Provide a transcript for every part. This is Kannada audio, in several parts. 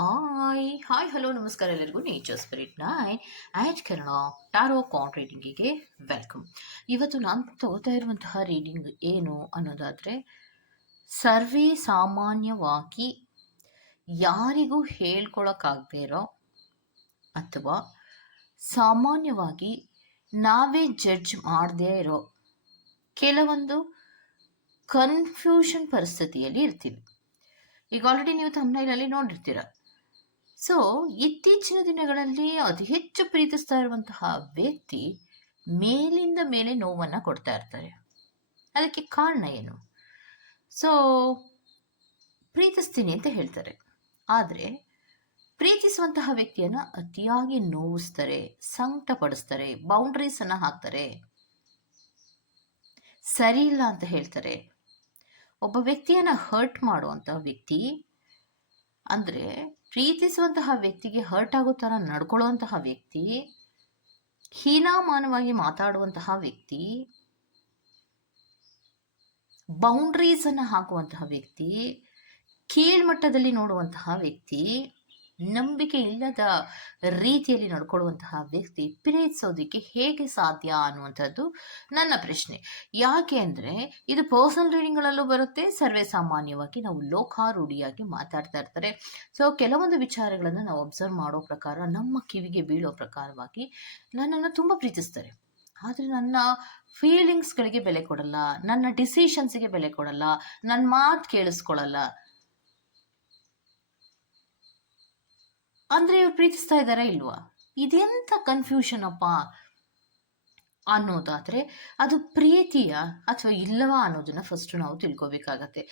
ಹಾಯ್ ಹಾಯ್ ಹಲೋ ನಮಸ್ಕಾರ ಎಲ್ಲರಿಗೂ. ನೇಚರ್ ಸ್ಪಿರಿಟ್ ನಾಯ್. ಆ್ಯಡ್ ಕನ್ನಡ ಟಾರೋ ಕಾನ್ ರೀಡಿಂಗಿಗೆ ವೆಲ್ಕಮ್ ಇವತ್ತು ನಾನು ತಗೋತಾ ಇರುವಂತಹ ರೀಡಿಂಗ್ ಏನು ಅನ್ನೋದಾದರೆ, ಸರ್ವೇ ಸಾಮಾನ್ಯವಾಗಿ ಯಾರಿಗೂ ಹೇಳ್ಕೊಳಕ್ಕಾಗದೇ ಇರೋ ಅಥವಾ ಸಾಮಾನ್ಯವಾಗಿ ನಾವೇ ಜಡ್ಜ್ ಮಾಡದೇ ಇರೋ ಕೆಲವೊಂದು ಕನ್ಫ್ಯೂಷನ್ ಪರಿಸ್ಥಿತಿಯಲ್ಲಿ ಇರ್ತೀವಿ. ಈಗ ಆಲ್ರೆಡಿ ನೀವು ತಮ್ಮನೈಲಲ್ಲಿ ನೋಡಿರ್ತೀರ. ಸೊ ಇತ್ತೀಚಿನ ದಿನಗಳಲ್ಲಿ ಅತಿ ಹೆಚ್ಚು ಪ್ರೀತಿಸ್ತಾ ಇರುವಂತಹ ವ್ಯಕ್ತಿ ಮೇಲಿಂದ ಮೇಲೆ ನೋವನ್ನು ಕೊಡ್ತಾ ಇರ್ತಾರೆ. ಅದಕ್ಕೆ ಕಾರಣ ಏನು? ಸೊ ಪ್ರೀತಿಸ್ತೀನಿ ಅಂತ ಹೇಳ್ತಾರೆ. ಆದರೆ, ಪ್ರೀತಿಸುವಂತಹ ವ್ಯಕ್ತಿಯನ್ನು ಅತಿಯಾಗಿ ನೋವಿಸ್ತಾರೆ, ಸಂಕಟಪಡಿಸ್ತಾರೆ ಬೌಂಡ್ರೀಸನ್ನು ಹಾಕ್ತಾರೆ. ಸರಿ ಇಲ್ಲ ಅಂತ ಹೇಳ್ತಾರೆ. ಒಬ್ಬ ವ್ಯಕ್ತಿಯನ್ನು ಹರ್ಟ್ ಮಾಡುವಂಥ ವ್ಯಕ್ತಿ ಅಂದರೆ ಪ್ರೀತಿಸುವಂತಹ ವ್ಯಕ್ತಿಗೆ ಹರ್ಟ್ ಆಗೋ ಥರ ನಡ್ಕೊಳ್ಳುವಂತಹ ವ್ಯಕ್ತಿ, ಹೀನಾಮಾನವಾಗಿ ಮಾತಾಡುವಂತಹ ವ್ಯಕ್ತಿ ಬೌಂಡ್ರೀಸನ್ನು ಹಾಕುವಂತಹ ವ್ಯಕ್ತಿ, ಕೀಳ್ಮಟ್ಟದಲ್ಲಿ ನೋಡುವಂತಹ ವ್ಯಕ್ತಿ ನಂಬಿಕೆ ಇಲ್ಲದ ರೀತಿಯಲ್ಲಿ ನಡ್ಕೊಳ್ಳುವಂತಹ ವ್ಯಕ್ತಿ ಪ್ರೀತಿಸೋದಕ್ಕೆ ಹೇಗೆ ಸಾಧ್ಯ ಅನ್ನುವಂಥದ್ದು ನನ್ನ ಪ್ರಶ್ನೆ. ಯಾಕೆ ಅಂದರೆ ಇದು ಪರ್ಸನಲ್ ರೀಡಿಂಗ್ಗಳಲ್ಲೂ ಬರುತ್ತೆ, ಸರ್ವೇ ಸಾಮಾನ್ಯವಾಗಿ ನಾವು ಲೋಕಾರೂಢಿಯಾಗಿ ಮಾತಾಡ್ತಾ ಇರ್ತಾರೆ. ಸೊ ಕೆಲವೊಂದು ವಿಚಾರಗಳನ್ನು ನಾವು ಅಬ್ಸರ್ವ್ ಮಾಡೋ ಪ್ರಕಾರ, ನಮ್ಮ ಕಿವಿಗೆ ಬೀಳೋ ಪ್ರಕಾರವಾಗಿ ನನ್ನನ್ನು ತುಂಬ ಪ್ರೀತಿಸ್ತಾರೆ. ಆದರೆ ನನ್ನ ಫೀಲಿಂಗ್ಸ್ಗಳಿಗೆ ಬೆಲೆ ಕೊಡಲ್ಲ, ನನ್ನ ಡಿಸಿಷನ್ಸ್ಗೆ ಬೆಲೆ ಕೊಡಲ್ಲ ನನ್ನ ಮಾತು ಕೇಳಿಸ್ಕೊಳ್ಳಲ್ಲ ಅಂದ್ರೆ ಇವ್ರು ಪ್ರೀತಿಸ್ತಾ ಇದ್ದಾರಾ ಇಲ್ವಾ? ಇದೆಂತ ಕನ್ಫ್ಯೂಷನ್ ಅಪ್ಪ? ಅನ್ನೋದಾದ್ರೆ ಅದು ಪ್ರೀತಿಯ ಅಥವಾ ಇಲ್ಲವಾ ಅನ್ನೋದನ್ನ ಫಸ್ಟ್ ನಾವು ತಿಳ್ಕೋಬೇಕಾಗತ್ತೆ.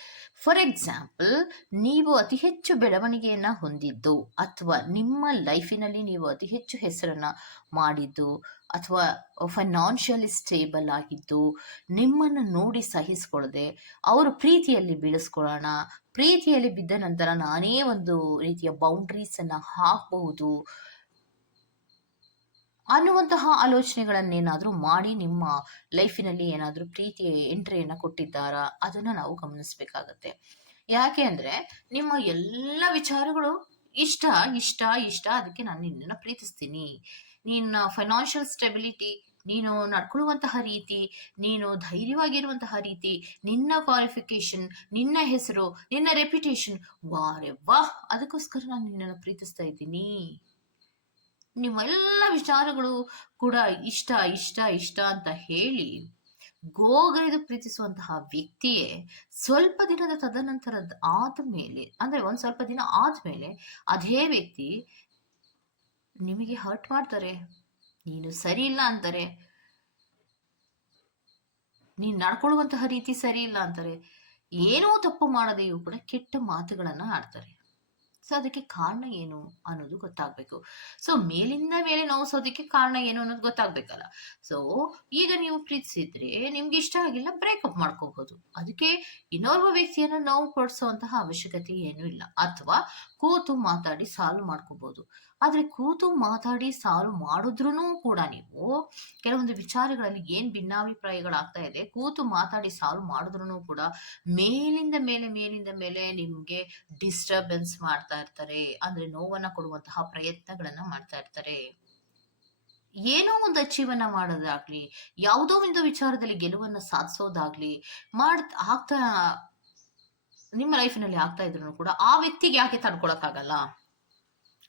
ಫಾರ್ ಎಕ್ಸಾಂಪಲ್ ನೀವು ಅತಿ ಹೆಚ್ಚು ಬೆಳವಣಿಗೆಯನ್ನ ಹೊಂದಿದ್ದು ಅಥವಾ ನಿಮ್ಮ ಲೈಫಿನಲ್ಲಿ ನೀವು ಅತಿ ಹೆಚ್ಚು ಹೆಸರನ್ನ ಮಾಡಿದ್ದು ಅಥವಾ ಫೈನಾನ್ಷಿಯಲಿ ಸ್ಟೇಬಲ್ ಆಗಿದ್ದು ನಿಮ್ಮನ್ನು ನೋಡಿ ಸಹಿಸ್ಕೊಳ್ಳದೆ ಅವರು ಪ್ರೀತಿಯಲ್ಲಿ ಬೀಳಿಸ್ಕೊಳ್ಳೋಣ, ಪ್ರೀತಿಯಲ್ಲಿ ಬಿದ್ದ ನಂತರ ನಾನೇ ಒಂದು ರೀತಿಯ ಬೌಂಡ್ರೀಸನ್ನು ಹಾಕಬಹುದು ಅನ್ನುವಂತಹ ಆಲೋಚನೆಗಳನ್ನೇನಾದರೂ ಮಾಡಿ ನಿಮ್ಮ ಲೈಫಿನಲ್ಲಿ ಏನಾದರೂ ಪ್ರೀತಿ ಎಂಟ್ರಿಯನ್ನು ಕೊಟ್ಟಿದ್ದಾರಾ? ಅದನ್ನು ನಾವು ಗಮನಿಸಬೇಕಾಗತ್ತೆ. ಯಾಕೆ ಅಂದರೆ ನಿಮ್ಮ ಎಲ್ಲ ವಿಚಾರಗಳು ಇಷ್ಟ ಇಷ್ಟ ಇಷ್ಟ ಅದಕ್ಕೆ ನಾನು ನಿನ್ನನ್ನು ಪ್ರೀತಿಸ್ತೀನಿ. ನಿನ್ನ ಫೈನಾನ್ಷಿಯಲ್ ಸ್ಟೆಬಿಲಿಟಿ ನೀನು ನಡ್ಕೊಳ್ಳುವಂತಹ ರೀತಿ, ನೀನು ಧೈರ್ಯವಾಗಿರುವಂತಹ ರೀತಿ, ನಿನ್ನ ಕ್ವಾಲಿಫಿಕೇಶನ್ ನಿನ್ನ ಹೆಸರು, ನಿನ್ನ ರೆಪ್ಯುಟೇಷನ್ ವಾರೆ ವಾ ಅದಕ್ಕೋಸ್ಕರ ನಾನು ನಿನ್ನನ್ನು ಪ್ರೀತಿಸ್ತಾ ಇದ್ದೀನಿ. ನಿಮ್ಮೆಲ್ಲ ವಿಚಾರಗಳು ಕೂಡ ಇಷ್ಟ ಇಷ್ಟ ಇಷ್ಟ ಅಂತ ಹೇಳಿ ಗೋಗರೆದು ಪ್ರೀತಿಸುವಂತಹ ವ್ಯಕ್ತಿಯೇ ಸ್ವಲ್ಪ ದಿನದ ತದನಂತರದ ಆದ್ಮೇಲೆ, ಅಂದ್ರೆ ಒಂದ್ ಸ್ವಲ್ಪ ದಿನ ಆದ್ಮೇಲೆ ಅದೇ ವ್ಯಕ್ತಿ ನಿಮಗೆ ಹರ್ಟ್ ಮಾಡ್ತಾರೆ, ನೀನು ಸರಿ ಇಲ್ಲ ಅಂತಾರೆ, ನೀನು ನಡ್ಕೊಳ್ಳುವಂತಹ ರೀತಿ ಸರಿ ಇಲ್ಲ ಅಂತಾರೆ, ಏನೋ ತಪ್ಪು ಮಾಡದೆಯೂ ಕೂಡ ಕೆಟ್ಟ ಮಾತುಗಳನ್ನ ಆಡ್ತಾರೆ. ಸೊ, ಅದಕ್ಕೆ ಕಾರಣ ಏನು ಅನ್ನೋದು ಗೊತ್ತಾಗಬೇಕು. ಸೊ, ಮೇಲಿಂದ ಮೇಲೆ ನೋವಿಸೋದಕ್ಕೆ ಕಾರಣ ಏನು ಅನ್ನೋದು ಗೊತ್ತಾಗ್ಬೇಕಲ್ಲ. ಸೊ, ಈಗ ನೀವು ಪ್ರೀತಿಸಿದ್ರೆ ನಿಮ್ಗೆ ಇಷ್ಟ ಆಗಿಲ್ಲ ಬ್ರೇಕಪ್ ಮಾಡ್ಕೋಬಹುದು ಅದಕ್ಕೆ ಇನ್ನೋರ್ವ ವ್ಯಕ್ತಿಯನ್ನು ನೋವು ಪಡಿಸುವಂತಹ ಅವಶ್ಯಕತೆ ಏನೂ ಇಲ್ಲ. ಅಥವಾ ಕೂತು ಮಾತಾಡಿ ಸಾಲ್ವ್ ಮಾಡ್ಕೋಬಹುದು ಆದ್ರೆ ಕೂತು ಮಾತಾಡಿ ಸಾಲ್ವ್ ಮಾಡಿದ್ರು ಕೂಡ ನೀವು ಕೆಲವೊಂದು ವಿಚಾರಗಳಲ್ಲಿ ಏನ್ ಭಿನ್ನಾಭಿಪ್ರಾಯಗಳಾಗ್ತಾ ಇದೆ, ಕೂತು ಮಾತಾಡಿ ಸಾಲ್ವ್ ಮಾಡಿದ್ರು ಕೂಡ ಮೇಲಿಂದ ಮೇಲೆ ಮೇಲಿಂದ ಮೇಲೆ ನಿಮ್ಗೆ ಡಿಸ್ಟರ್ಬೆನ್ಸ್ ಮಾಡ್ತಾ ಇರ್ತಾರೆ, ಅಂದ್ರೆ ನೋವನ್ನ ಕೊಡುವಂತಹ ಪ್ರಯತ್ನಗಳನ್ನ ಮಾಡ್ತಾ ಇರ್ತಾರೆ. ಏನೋ ಒಂದು ಅಚೀವನ್ನ ಮಾಡೋದಾಗ್ಲಿ, ಯಾವುದೋ ಒಂದು ವಿಚಾರದಲ್ಲಿ ಗೆಲುವನ್ನ ಸಾಧಿಸೋದಾಗ್ಲಿ ಮಾಡ್ ಆಗ್ತಾ, ನಿಮ್ಮ ಲೈಫಿನಲ್ಲಿ ಆಗ್ತಾ ಇದ್ರು ಕೂಡ ಆ ವ್ಯಕ್ತಿಗೆ ಯಾಕೆ ತಡ್ಕೊಳಕ್ಕಾಗಲ್ಲ?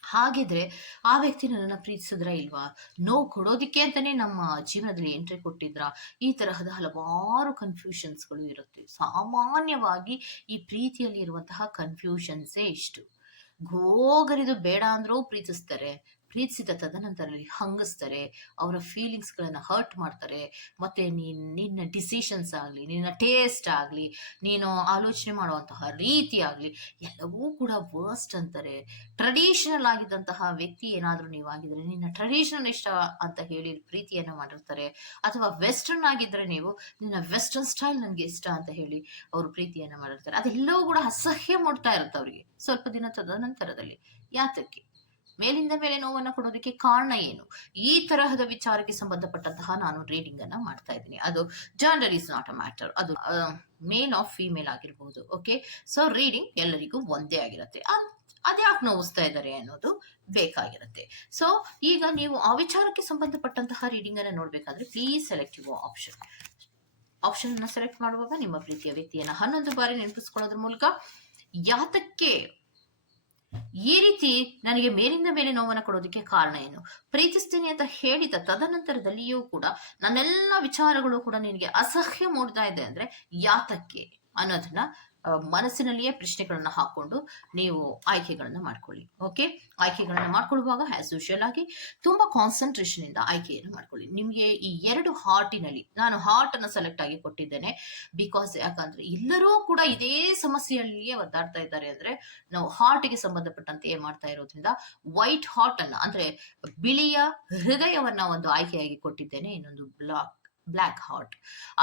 ಹಾಗಿದ್ರೆ ಆ ವ್ಯಕ್ತಿ ನನ್ನನ್ನು ಪ್ರೀತಿಸಿದ್ರ ಇಲ್ವಾ? ನೋವು ಕೊಡೋದಿಕ್ಕೆ ಅಂತಾನೆ ನಮ್ಮ ಜೀವನದಲ್ಲಿ ಎಂಟ್ರಿ ಕೊಟ್ಟಿದ್ರ? ಈ ತರಹದ ಹಲವಾರು ಕನ್ಫ್ಯೂಷನ್ಸ್ಗಳು ಇರುತ್ತೆ. ಸಾಮಾನ್ಯವಾಗಿ ಈ ಪ್ರೀತಿಯಲ್ಲಿ ಇರುವಂತಹ ಕನ್ಫ್ಯೂಷನ್ಸೇ ಇಷ್ಟು. ಗೋಗರಿದು ಬೇಡ ಅಂದ್ರೂ ಪ್ರೀತಿಸ್ತಾರೆ. ಪ್ರೀತಿಸಿದ ತದನಂತರ ಹಂಗಿಸ್ತಾರೆ, ಅವರ ಫೀಲಿಂಗ್ಸ್ಗಳನ್ನು ಹರ್ಟ್ ಮಾಡ್ತಾರೆ. ಮತ್ತೆ ನೀನ್, ನಿನ್ನ ಡಿಸಿಷನ್ಸ್ ಆಗಲಿ, ನಿನ್ನ ಟೇಸ್ಟ್ ಆಗಲಿ, ನೀನು ಆಲೋಚನೆ ಮಾಡುವಂತಹ ರೀತಿ ಎಲ್ಲವೂ ಕೂಡ ವರ್ಸ್ಟ್ ಅಂತಾರೆ. ಟ್ರೆಡಿಷನಲ್ ಆಗಿದ್ದಂತಹ ವ್ಯಕ್ತಿ ಏನಾದರೂ ನೀವು ಆಗಿದ್ರೆ ನಿನ್ನ ಟ್ರೆಡಿಷನಲ್ ಇಷ್ಟ ಅಂತ ಹೇಳಿ ಪ್ರೀತಿಯನ್ನು ಮಾಡಿರ್ತಾರೆ. ಅಥವಾ ವೆಸ್ಟರ್ನ್ ಆಗಿದ್ರೆ ನೀವು ನಿನ್ನ ವೆಸ್ಟರ್ನ್ ಸ್ಟೈಲ್ ನನಗೆ ಇಷ್ಟ ಅಂತ ಹೇಳಿ ಅವರು ಪ್ರೀತಿಯನ್ನು ಮಾಡಿರ್ತಾರೆ. ಅದೆಲ್ಲವೂ ಕೂಡ ಅಸಹ್ಯ ಮಾಡ್ತಾ ಇರುತ್ತೆ ಅವರಿಗೆ. ಸ್ವಲ್ಪ ದಿನ ತದನಂತರದಲ್ಲಿ ಯಾತಕ್ಕೆ? ಮೇಲಿಂದ ಮೇಲೆ ನೋವನ್ನು ಕೊಡೋದಕ್ಕೆ ಕಾರಣ ಏನು? ಈ ತರಹದ ವಿಚಾರಕ್ಕೆ ಸಂಬಂಧಪಟ್ಟಂತಹ ನಾನು ರೀಡಿಂಗ್ ಅನ್ನ ಮಾಡ್ತಾ ಇದ್ದೀನಿ. ಅದು gender is not a matter ಅದು ಮೇಲ್ ಆಫ್ ಫಿಮೇಲ್ ಆಗಿರ್ಬೋದು ಓಕೆ ಸೊ ರೀಡಿಂಗ್ ಎಲ್ಲರಿಗೂ ಒಂದೇ ಆಗಿರುತ್ತೆ. ಅದ್ಯಾಕೆ ನೋವಿಸ್ತಾ ಇದ್ದಾರೆ ಅನ್ನೋದು ಬೇಕಾಗಿರುತ್ತೆ. ಸೊ ಈಗ ನೀವು ಆ ವಿಚಾರಕ್ಕೆ ಸಂಬಂಧಪಟ್ಟಂತಹ ರೀಡಿಂಗ್ ಅನ್ನು ನೋಡ್ಬೇಕಾದ್ರೆ please select your option option ಅನ್ನ ಸೆಲೆಕ್ಟ್ ಮಾಡುವಾಗ ನಿಮ್ಮ ಪ್ರೀತಿಯ ವ್ಯಕ್ತಿಯನ್ನ ಹನ್ನೊಂದು ಬಾರಿ ನೆನಪಿಸ್ಕೊಳ್ಳೋದ್ರ ಮೂಲಕ ಯಾತಕ್ಕೆ ಈ ರೀತಿ ನನಗೆ ಮೇಲಿಂದ ಮೇಲೆ ನೋವನ್ನು ಕೊಡೋದಕ್ಕೆ ಕಾರಣ ಏನು? ಪ್ರೀತಿಸ್ತೀನಿ ಅಂತ ಹೇಳಿದ ತದನಂತರದಲ್ಲಿಯೂ ಕೂಡ ನನ್ನೆಲ್ಲ ವಿಚಾರಗಳು ಕೂಡ ನಿನಗೆ ಅಸಹ್ಯ ಮೂಡ್ತಾ ಇದೆ ಅಂದ್ರೆ ಯಾತಕ್ಕೆ ಅನ್ನೋದನ್ನ ಮನಸ್ಸಿನಲ್ಲಿಯೇ ಪ್ರಶ್ನೆಗಳನ್ನ ಹಾಕೊಂಡು ನೀವು ಆಯ್ಕೆಗಳನ್ನ ಮಾಡ್ಕೊಳ್ಳಿ ಓಕೆ ಆಯ್ಕೆಗಳನ್ನ ಮಾಡ್ಕೊಳ್ಳುವಾಗ ಆಸ್ ಯೂಶಲ್ ಆಗಿ ತುಂಬಾ ಕಾನ್ಸಂಟ್ರೇಷನ್ ಇಂದ ಆಯ್ಕೆಯನ್ನು ಮಾಡ್ಕೊಳ್ಳಿ. ನಿಮಗೆ ಈ ಎರಡು ಹಾರ್ಟಿನಲ್ಲಿ ನಾನು ಹಾರ್ಟ್ ಅನ್ನ ಸೆಲೆಕ್ಟ್ ಆಗಿ ಕೊಟ್ಟಿದ್ದೇನೆ ಬಿಕಾಸ್ ಯಾಕಂದ್ರೆ ಎಲ್ಲರೂ ಕೂಡ ಇದೇ ಸಮಸ್ಯೆಯಲ್ಲಿಯೇ ಒದ್ದಾಡ್ತಾ ಇದ್ದಾರೆ ಅಂದ್ರೆ ನಾವು ಹಾರ್ಟ್ಗೆ ಸಂಬಂಧಪಟ್ಟಂತೆ ಏನ್ ಮಾಡ್ತಾ ಇರೋದ್ರಿಂದ ವೈಟ್ ಹಾರ್ಟ್ ಅನ್ನ ಅಂದ್ರೆ ಬಿಳಿಯ ಹೃದಯವನ್ನ ಒಂದು ಆಯ್ಕೆಯಾಗಿ ಕೊಟ್ಟಿದ್ದೇನೆ, ಇನ್ನೊಂದು ಬ್ಲಾಕ್ ಬ್ಲ್ಯಾಕ್ ಹಾರ್ಟ್.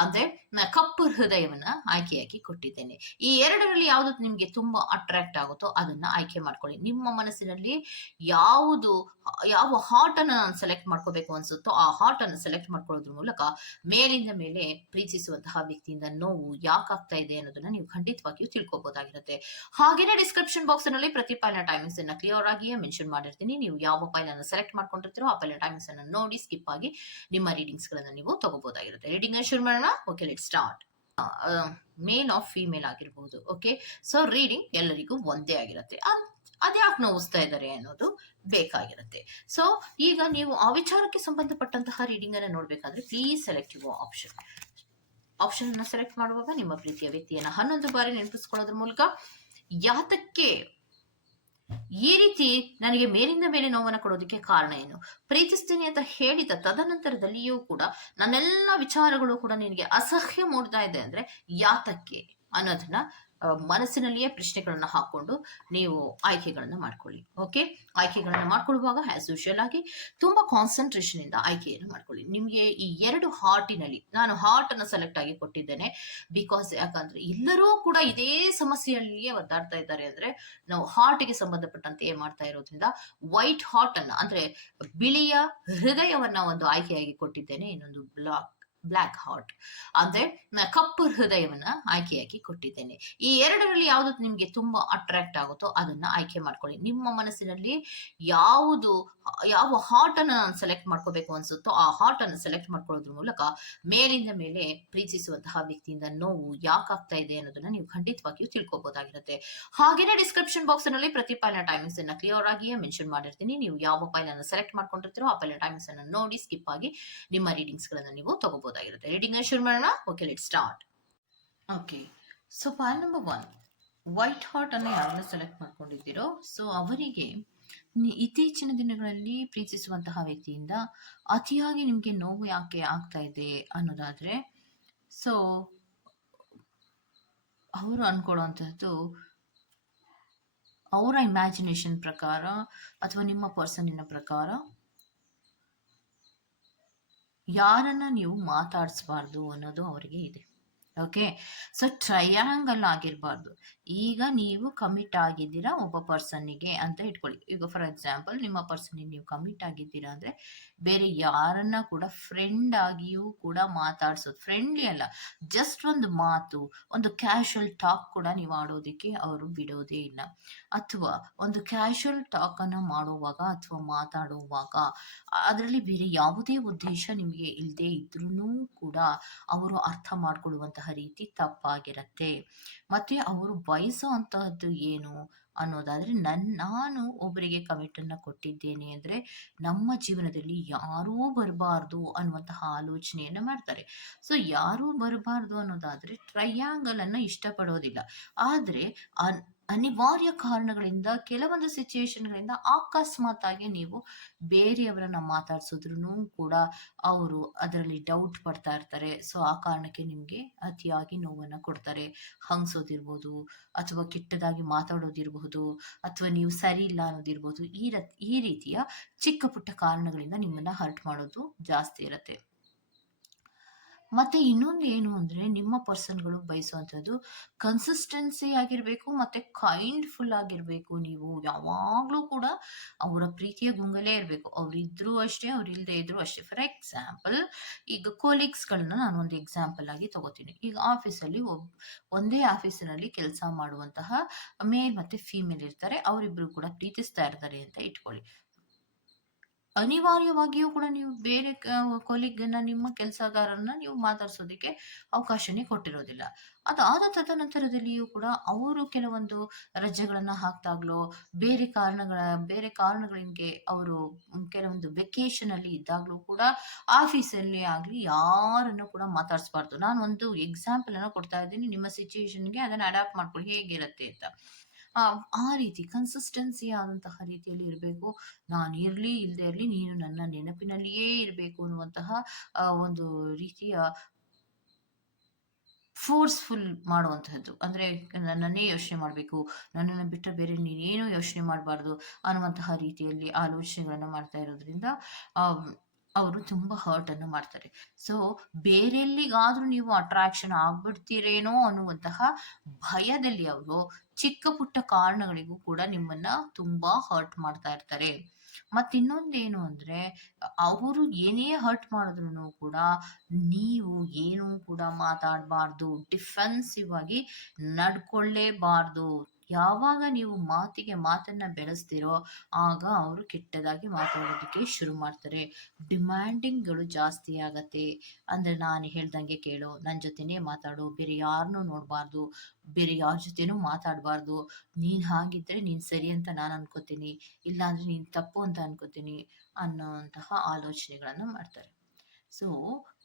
ಅಂದ್ರೆ ಕಪ್ಪು ಹೃದಯವನ್ನ ಆಯ್ಕೆಯಾಗಿ ಕೊಟ್ಟಿದ್ದೇನೆ. ಈ ಎರಡರಲ್ಲಿ ಯಾವುದು ನಿಮ್ಗೆ ತುಂಬಾ ಅಟ್ರಾಕ್ಟ್ ಆಗುತ್ತೋ ಅದನ್ನ ಆಯ್ಕೆ ಮಾಡ್ಕೊಳ್ಳಿ. ನಿಮ್ಮ ಮನಸ್ಸಿನಲ್ಲಿ ಯಾವುದು, ಯಾವ ಹಾರ್ಟ್ ಅನ್ನ ನಾನು ಸೆಲೆಕ್ಟ್ ಮಾಡ್ಕೋಬೇಕು ಅನ್ಸುತ್ತೋ ಆ ಹಾರ್ಟ್ ಅನ್ನು ಸೆಲೆಕ್ಟ್ ಮಾಡ್ಕೊಳ್ಳೋದ್ರ ಮೂಲಕ ಮೇಲಿಂದ ಮೇಲೆ ಪ್ರೀತಿಸುವಂತಹ ವ್ಯಕ್ತಿಯಿಂದ ನೋವು ಯಾಕಾಗ್ತಾ ಇದೆ ಅನ್ನೋದನ್ನ ನೀವು ಖಂಡಿತವಾಗಿಯೂ ತಿಳ್ಕೊಬಹುದಾಗಿರುತ್ತೆ ಹಾಗೇನೆ ಡಿಸ್ಕ್ರಿಪ್ಷನ್ ಬಾಕ್ಸ್ನಲ್ಲಿ ಪ್ರತಿ ಪೈಲ ಟೈಮಿಂಗ್ಸ್ ಅನ್ನ ಕ್ಲಿಯರ್ ಆಗಿಯೇ ಮೆನ್ಷನ್ ಮಾಡಿರ್ತೀನಿ. ನೀವು ಯಾವ ಪೈಲ್ ಅನ್ನು ಸೆಲೆಕ್ಟ್ ಮಾಡ್ಕೊಂಡಿರ್ತೀರೋ ಆ ಪೈಲ ಟೈಮಿಂಗ್ಸ್ ಅನ್ನ ನೋಡಿ ಸ್ಕಿಪ್ ಆಗಿ ನಿಮ್ಮ ರೀಡಿಂಗ್ಸ್ ಗಳನ್ನ ನೀವು ತಗೋಬಹುದಾಗಿರುತ್ತೆ ರೀಡಿಂಗ್ ಶುರು ಮಾಡೋಣ. Okay let start male or female ಆಗಿರ್ಬೋದು. ಓಕೆ ಸೊ ರೀಡಿಂಗ್ ಎಲ್ಲರಿಗೂ ಒಂದೇ ಆಗಿರುತ್ತೆ. ಅದ್- ಅದ್ಯಾಕೆ ನೋವಿಸ್ತಾ ಇದ್ದಾರೆ ಅನ್ನೋದು ಬೇಕಾಗಿರುತ್ತೆ. ಸೊ ಈಗ ನೀವು ಆ ವಿಚಾರಕ್ಕೆ ಸಂಬಂಧಪಟ್ಟಂತಹ ರೀಡಿಂಗ್ ಅನ್ನ ನೋಡ್ಬೇಕಾದ್ರೆ please select your option option ಅನ್ನ ಸೆಲೆಕ್ಟ್ ಮಾಡುವಾಗ ನಿಮ್ಮ ಪ್ರೀತಿಯ ವ್ಯಕ್ತಿಯನ್ನ ಹನ್ನೊಂದು ಬಾರಿ ನೆನಪಿಸ್ಕೊಳ್ಳೋದ್ರ ಮೂಲಕ ಯಾತಕ್ಕೆ ಈ ರೀತಿ ನನಗೆ ಮೇಲಿಂದ ಮೇಲೆ ನೋವನ್ನು ಕೊಡೋದಕ್ಕೆ ಕಾರಣ ಏನು? ಪ್ರೀತಿಸ್ತೀನಿ ಅಂತ ಹೇಳಿದ ತದನಂತರದಲ್ಲಿಯೂ ಕೂಡ ನನ್ನೆಲ್ಲ ವಿಚಾರಗಳು ಕೂಡ ನಿನಗೆ ಅಸಹ್ಯ ಮೂಡ್ತಾ ಇದೆ ಅಂದ್ರೆ ಯಾತಕ್ಕೆ ಅನ್ನೋದನ್ನ ಮನಸ್ಸಿನಲ್ಲಿಯೇ ಪ್ರಶ್ನೆಗಳನ್ನ ಹಾಕೊಂಡು ನೀವು ಆಯ್ಕೆಗಳನ್ನ ಮಾಡ್ಕೊಳ್ಳಿ ಓಕೆ ಆಯ್ಕೆಗಳನ್ನ ಮಾಡ್ಕೊಳ್ಳುವಾಗ ಆಸ್ ಯೂಶುವಲ್ ಆಗಿ ತುಂಬಾ ಕಾನ್ಸಂಟ್ರೇಷನ್ ಇಂದ ಆಯ್ಕೆಯನ್ನು ಮಾಡ್ಕೊಳ್ಳಿ. ನಿಮಗೆ ಈ ಎರಡು ಹಾರ್ಟಿನಲ್ಲಿ ನಾನು ಹಾರ್ಟ್ ಅನ್ನ ಸೆಲೆಕ್ಟ್ ಆಗಿ ಕೊಟ್ಟಿದ್ದೇನೆ ಬಿಕಾಸ್ ಯಾಕಂದ್ರೆ ಎಲ್ಲರೂ ಕೂಡ ಇದೇ ಸಮಸ್ಯೆಯಲ್ಲಿಯೇ ಒದ್ದಾಡ್ತಾ ಇದ್ದಾರೆ ಅಂದ್ರೆ ನಾವು ಹಾರ್ಟ್ಗೆ ಸಂಬಂಧಪಟ್ಟಂತೆ ಏನ್ ಮಾಡ್ತಾ ಇರೋದ್ರಿಂದ ವೈಟ್ ಹಾರ್ಟ್ ಅನ್ನ, ಅಂದ್ರೆ ಬಿಳಿಯ ಹೃದಯವನ್ನ ಒಂದು ಆಯ್ಕೆಯಾಗಿ ಕೊಟ್ಟಿದ್ದೇನೆ, ಇನ್ನೊಂದು ಬ್ಲಾಕ್ ಬ್ಲ್ಯಾಕ್ ಹಾರ್ಟ್ ಅಂದ್ರೆ ಕಪ್ಪು ಹೃದಯವನ್ನ ಆಯ್ಕೆಯಾಗಿ ಕೊಟ್ಟಿದ್ದೇನೆ. ಈ ಎರಡರಲ್ಲಿ ಯಾವುದು ನಿಮ್ಗೆ ತುಂಬಾ ಅಟ್ರಾಕ್ಟ್ ಆಗುತ್ತೋ ಅದನ್ನ ಆಯ್ಕೆ ಮಾಡ್ಕೊಳ್ಳಿ. ನಿಮ್ಮ ಮನಸ್ಸಿನಲ್ಲಿ ಯಾವುದು, ಯಾವ ಹಾರ್ಟ್ ಅನ್ನ ನಾನು ಸೆಲೆಕ್ಟ್ ಮಾಡ್ಕೋಬೇಕು ಅನ್ಸುತ್ತೋ ಆ ಹಾರ್ಟ್ ಅನ್ನು ಸೆಲೆಕ್ಟ್ ಮಾಡ್ಕೊಳ್ಳೋದ್ರ ಮೂಲಕ ಮೇಲಿಂದ ಮೇಲೆ ಪ್ರೀತಿಸುವಂತಹ ವ್ಯಕ್ತಿಯಿಂದ ನೋವು ಯಾಕಾಗ್ತಾ ಇದೆ ಅನ್ನೋದನ್ನ ನೀವು ಖಂಡಿತವಾಗಿಯೂ ತಿಳ್ಕೊಬಹುದಾಗಿರುತ್ತೆ ಹಾಗೇನೆ ಡಿಸ್ಕ್ರಿಪ್ಷನ್ ಬಾಕ್ಸ್ನಲ್ಲಿ ಪ್ರತಿ ಫೈಲ್ನ ಟೈಮಿಂಗ್ಸ್ ಅನ್ನ ಕ್ಲಿಯರ್ ಆಗಿಯೇ ಮೆನ್ಷನ್ ಮಾಡಿರ್ತೀನಿ. ನೀವು ಯಾವ ಪೈಲನ್ನು ಸೆಲೆಕ್ಟ್ ಮಾಡ್ಕೊಂಡಿರ್ತೀರೋ ಆ ಫೈಲ್ನ ಟೈಮಿಂಗ್ಸ್ ಅನ್ನ ನೋಡಿ ಸ್ಕಿಪ್ ಆಗಿ ನಿಮ್ಮ ರೀಡಿಂಗ್ಸ್ ಗಳನ್ನ ನೀವು ತಗೋಬಹುದಾಗಿರುತ್ತೆ ರೀಡಿಂಗ್ ಶುರು ಮಾಡೋಣ? Okay let start okay so point number one white hot ಅನ್ನು ಯಾರನ್ನ ಸೆಲೆಕ್ಟ್ ಮಾಡ್ಕೊಂಡಿದ್ದೀರೋ? ಸೊ ಅವರಿಗೆ ಇತ್ತೀಚಿನ ದಿನಗಳಲ್ಲಿ ಪ್ರೀತಿಸುವಂತಹ ವ್ಯಕ್ತಿಯಿಂದ ಅತಿಯಾಗಿ ನಿಮಗೆ ನೋವು ಯಾಕೆ ಆಗ್ತಾ ಇದೆ ಅನ್ನೋದಾದ್ರೆ ಸೊ ಅವರು ಅನ್ಕೊಳ್ಳುವಂತಹದ್ದು ಅವರ ಇಮ್ಯಾಜಿನೇಷನ್ ಪ್ರಕಾರ ಅಥವಾ ನಿಮ್ಮ ಪರ್ಸನ್ನಿನ ಪ್ರಕಾರ ಯಾರನ್ನ ನೀವು ಮಾತಾಡಿಸ್ಬಾರ್ದು ಅನ್ನೋದು ಅವರಿಗೆ ಇದೆ. ಓಕೆ ಸೊ ಟ್ರಯಾಂಗಲ್ ಆಗಿರಬಾರ್ದು. ಈಗ ನೀವು ಕಮಿಟ್ ಆಗಿದ್ದೀರಾ ಒಬ್ಬ ಪರ್ಸನ್ನಿಗೆ ಅಂತ ಇಟ್ಕೊಳ್ಳಿ. ಈಗ ಫಾರ್ ಎಕ್ಸಾಂಪಲ್ ನಿಮ್ಮ ಪರ್ಸನ್ನಿಗೆ ನೀವು ಕಮಿಟ್ ಆಗಿದ್ದೀರಾ ಅಂದ್ರೆ, ಬೇರೆ ಯಾರನ್ನ ಕೂಡ ಫ್ರೆಂಡ್ ಆಗಿಯೂ ಕೂಡ ಮಾತಾಡ್ಸೋದು. ಫ್ರೆಂಡ್ಲಿ ಅಲ್ಲ. ಜಸ್ಟ್ ಒಂದು ಮಾತು, ಒಂದು ಕ್ಯಾಶುವಲ್ ಟಾಕ್ ಕೂಡ ನೀವು ಆಡೋದಕ್ಕೆ ಅವರು ಬಿಡೋದೇ ಇಲ್ಲ. ಅಥವಾ ಒಂದು ಕ್ಯಾಶುವಲ್ ಟಾಕ್ ಅನ್ನ ಮಾಡುವಾಗ ಅಥವಾ ಮಾತಾಡುವಾಗ, ಅದರಲ್ಲಿ ಬೇರೆ ಯಾವುದೇ ಉದ್ದೇಶ ನಿಮಗೆ ಇಲ್ಲದೆ ಇದ್ರೂ ಕೂಡ ಅವರು ಅರ್ಥ ಮಾಡ್ಕೊಳ್ಳುವಂತಹ ರೀತಿ ತಪ್ಪಾಗಿರತ್ತೆ. ಮತ್ತೆ ಅವರು ಬಯಸೋ ಏನು ಅನ್ನೋದಾದ್ರೆ, ನನ್, ನಾನು ಒಬ್ಬರಿಗೆ ಕಮಿಟ್ ಅನ್ನ ಕೊಟ್ಟಿದ್ದೇನೆ ಅಂದ್ರೆ ನಮ್ಮ ಜೀವನದಲ್ಲಿ ಯಾರೂ ಬರಬಾರ್ದು ಅನ್ನುವಂತಹ ಆಲೋಚನೆಯನ್ನ ಮಾಡ್ತಾರೆ. ಸೊ ಯಾರೂ ಬರಬಾರ್ದು ಅನ್ನೋದಾದ್ರೆ ಟ್ರೈಯಾಂಗಲ್ ಅನ್ನ ಇಷ್ಟಪಡೋದಿಲ್ಲ. ಆದ್ರೆ ಅನಿವಾರ್ಯ ಕಾರಣಗಳಿಂದ, ಕೆಲವೊಂದು ಸಿಚುಯೇಷನ್ಗಳಿಂದ ಅಕಸ್ಮಾತ್ ಆಗಿ ನೀವು ಬೇರೆಯವರನ್ನ ಮಾತಾಡ್ಸಿದ್ರು ಕೂಡ ಅವರು ಅದರಲ್ಲಿ ಡೌಟ್ ಪಡ್ತಾ ಇರ್ತಾರೆ. ಸೊ ಆ ಕಾರಣಕ್ಕೆ ನಿಮಗೆ ಅತಿಯಾಗಿ ನೋವನ್ನ ಕೊಡ್ತಾರೆ. ಹಂಗ್ಸೋದಿರ್ಬೋದು, ಅಥವಾ ಕೆಟ್ಟದಾಗಿ ಮಾತಾಡೋದಿರಬಹುದು ಅಥವಾ ನೀವು ಸರಿ ಇಲ್ಲ ಅನ್ನೋದಿರ್ಬೋದು, ಈ ಈ ರೀತಿಯ ಚಿಕ್ಕ ಪುಟ್ಟ ಕಾರಣಗಳಿಂದ ನಿಮ್ಮನ್ನ ಹರ್ಟ್ ಮಾಡೋದು ಜಾಸ್ತಿ ಇರುತ್ತೆ. ಮತ್ತೆ ಇನ್ನೊಂದು ಏನು ಅಂದ್ರೆ ನಿಮ್ಮ ಪರ್ಸನ್‌ಗಳು ಬಯಸುವಂಥದ್ದು ಕನ್ಸಿಸ್ಟೆನ್ಸಿ ಆಗಿರ್ಬೇಕು ಮತ್ತೆ ಕೈಂಡ್‌ಫುಲ್ ಆಗಿರ್ಬೇಕು ನೀವು. ಯಾವಾಗ್ಲೂ ಕೂಡ ಅವರ ಪ್ರೀತಿಯ ಗುಂಗಲೇ ಇರಬೇಕು ಅವ್ರಿದ್ರೂ ಅಷ್ಟೇ, ಅವ್ರಿಲ್ದೇ ಇದ್ರು ಅಷ್ಟೇ. ಫಾರ್ ಎಕ್ಸಾಂಪಲ್ ಈಗ ಕೊಲೀಗ್ಸ್‌ಗಳನ್ನ ನಾನು ಒಂದು ಎಕ್ಸಾಂಪಲ್ ಆಗಿ ತಗೋತೀನಿ. ಈಗ ಆಫೀಸಲ್ಲಿ ಒಬ್ ಒಂದೇ ಆಫೀಸಿನಲ್ಲಿ ಕೆಲಸ ಮಾಡುವಂತಹ ಮೇಲ್ ಮತ್ತೆ ಫೀಮೇಲ್ ಇರ್ತಾರೆ. ಅವರಿಬ್ರು ಕೂಡ ಪ್ರೀತಿಸ್ತಾ ಇರ್ತಾರೆ ಅಂತ ಇಟ್ಕೊಳ್ಳಿ. ಅನಿವಾರ್ಯವಾಗಿಯೂ ಕೂಡ ನೀವು ಬೇರೆ ಕೊಲೀಗನ್ನ ನಿಮ್ಮ ಕೆಲಸಗಾರರನ್ನ ನೀವು ಮಾತಾಡಿಸೋದಕ್ಕೆ ಅವಕಾಶನೇ ಕೊಟ್ಟಿರೋದಿಲ್ಲ. ಅದಾದ ತದನಂತರದಲ್ಲಿಯೂ ಕೂಡ ಅವರು ಕೆಲವೊಂದು ರಜೆಗಳನ್ನ ಹಾಕ್ದಾಗ್ಲೋ, ಬೇರೆ ಕಾರಣಗಳ ಬೇರೆ ಕಾರಣಗಳಿಗೆ ಅವರು ಕೆಲವೊಂದು ವೆಕೇಶನ್ ಅಲ್ಲಿ ಇದ್ದಾಗ್ಲೂ ಕೂಡ ಆಫೀಸಲ್ಲಿ ಆಗ್ಲಿ ಯಾರನ್ನು ಕೂಡ ಮಾತಾಡಿಸ್ಬಾರ್ದು ನಾನು ಒಂದು ಎಕ್ಸಾಂಪಲ್ ಅನ್ನ ಕೊಡ್ತಾ ಇದ್ದೀನಿ. ನಿಮ್ಮ ಸಿಚುವೇಶನ್ಗೆ ಅದನ್ನ ಅಡಾಪ್ಟ್ ಮಾಡ್ಕೊಳ್ಳಿ ಹೇಗಿರುತ್ತೆ ಅಂತ. ಆ ರೀತಿ ಕನ್ಸಿಸ್ಟೆನ್ಸಿ ಆದಂತಹ ರೀತಿಯಲ್ಲಿ ಇರಬೇಕು. ನಾನು ಇರಲಿ ಇಲ್ಲದೇ ಇರಲಿ, ನೀನು ನನ್ನ ನೆನಪಿನಲ್ಲಿಯೇ ಇರಬೇಕು ಅನ್ನುವಂತಹ ಒಂದು ರೀತಿಯ ಫೋರ್ಸ್‌ಫುಲ್ ಮಾಡುವಂತಹದ್ದು. ಅಂದ್ರೆ ನನ್ನನ್ನೇ ಯೋಚನೆ ಮಾಡಬೇಕು ನನ್ನನ್ನು ಬಿಟ್ಟರೆ ಬೇರೆ ನೀನೇನು ಯೋಚನೆ ಮಾಡಬಾರ್ದು ಅನ್ನುವಂತಹ ರೀತಿಯಲ್ಲಿ ಆಲೋಚನೆಗಳನ್ನ ಮಾಡ್ತಾ ಇರೋದ್ರಿಂದ ಅವರು ತುಂಬಾ ಹರ್ಟ್ ಅನ್ನು ಮಾಡ್ತಾರೆ. ಸೊ ಬೇರೆಲ್ಲಿಗಾದ್ರೂ ನೀವು ಅಟ್ರಾಕ್ಷನ್ ಆಗ್ಬಿಡ್ತೀರೇನೋ ಅನ್ನುವಂತಹ ಭಯದಲ್ಲಿ ಅವರು ಚಿಕ್ಕ ಪುಟ್ಟ ಕಾರಣಗಳಿಗೂ ಕೂಡ ನಿಮ್ಮನ್ನ ತುಂಬಾ ಹರ್ಟ್ ಮಾಡ್ತಾ ಇರ್ತಾರೆ. ಮತ್ತಿನ್ನೊಂದೇನು ಅಂದ್ರೆ, ಅವರು ಏನೇ ಹರ್ಟ್ ಮಾಡಿದ್ರು ಕೂಡ ನೀವು ಏನೂ ಕೂಡ ಮಾತಾಡಬಾರ್ದು. ಡಿಫೆನ್ಸಿವ್ ಆಗಿ ನಡ್ಕೊಳ್ಳೇಬಾರ್ದು. ಯಾವಾಗ ನೀವು ಮಾತಿಗೆ ಮಾತನ್ನ ಬೆಳೆಸ್ತೀರೋ ಆಗ ಅವರು ಕೆಟ್ಟದಾಗಿ ಮಾತಾಡೋದಕ್ಕೆ ಶುರು ಮಾಡ್ತಾರೆ. ಡಿಮ್ಯಾಂಡಿಂಗ್‌ಗಳು ಜಾಸ್ತಿ ಆಗತ್ತೆ. ಅಂದ್ರೆ ನಾನು ಹೇಳ್ದಂಗೆ ಕೇಳು, ನನ್ ಜೊತೆನೇ ಮಾತಾಡು, ಬೇರೆ ಯಾರನ್ನೂ ನೋಡ್ಬಾರ್ದು, ಬೇರೆ ಯಾರ ಜೊತೆನೂ ಮಾತಾಡ್ಬಾರ್ದು. ನೀನ್ ಹಾಗಿದ್ರೆ ನೀನ್ ಸರಿ ಅಂತ ನಾನ್ ಅನ್ಕೋತೀನಿ. ಇಲ್ಲಾಂದ್ರೆ ನೀನ್ ತಪ್ಪು ಅಂತ ಅನ್ಕೋತೀನಿ ಅನ್ನೋಂತಹ ಆಲೋಚನೆಗಳನ್ನ ಮಾಡ್ತಾರೆ. ಸೊ